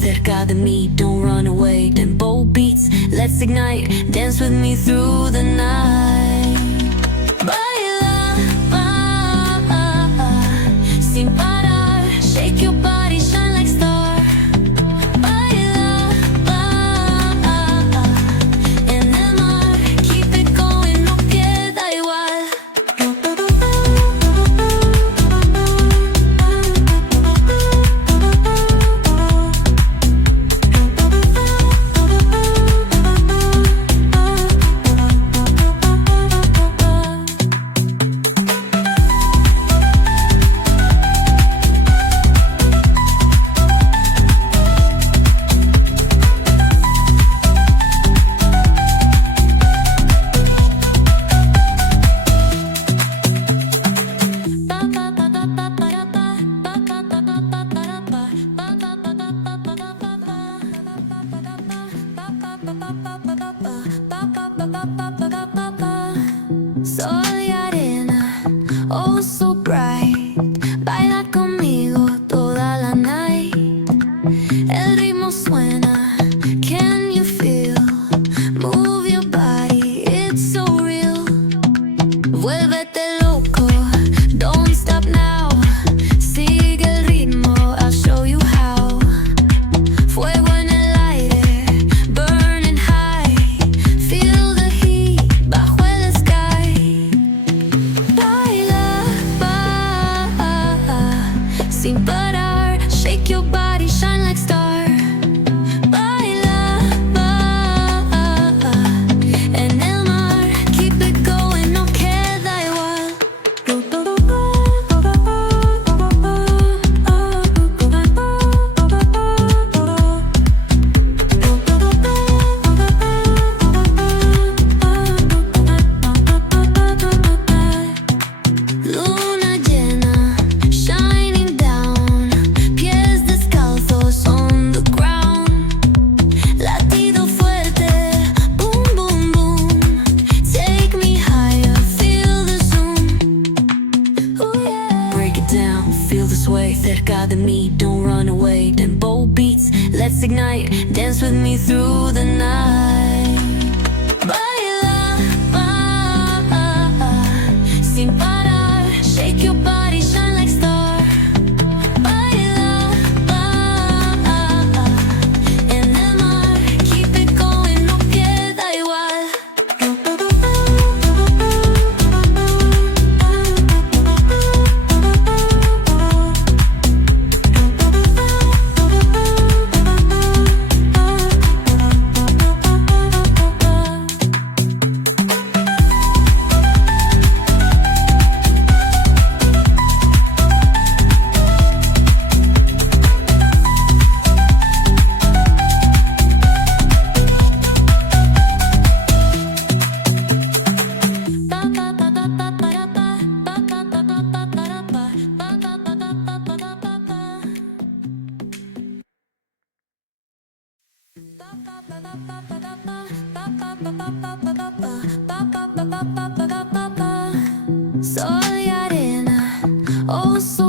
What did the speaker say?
cerca de mí, don't run away. Tempo beats, let's ignite, dance with me through the night. Baila, sin parar, shake your body, shine like star. Baila, en el mar, keep it going, no queda igual. Sol y arena, oh so bright. Baila conmigo toda la night. El ritmo suena, can you feel? Move your body, it's so real. Vuélvete loco, don't stop now. Sigue el ritmo, I'll show you how. Fuego en el aire, burning high. Feel the heat bajo el sky. Baila, sin parar, shake your body, shine like star. Baila, en el mar, keep it going, no queda igual. Luna llena, shining down, pies descalzos on the ground. Latido fuerte, boom, boom, boom. Take me higher, feel the zoom. Ooh, yeah. Break it down, feel the sway cerca de mí, don't run away. Tempo beats, let's ignite, dance with me through the night. Baila, sin parar, shake your body, shine like star. Baila, en el mar, keep it going, no queda igual. Sol y arena, oh so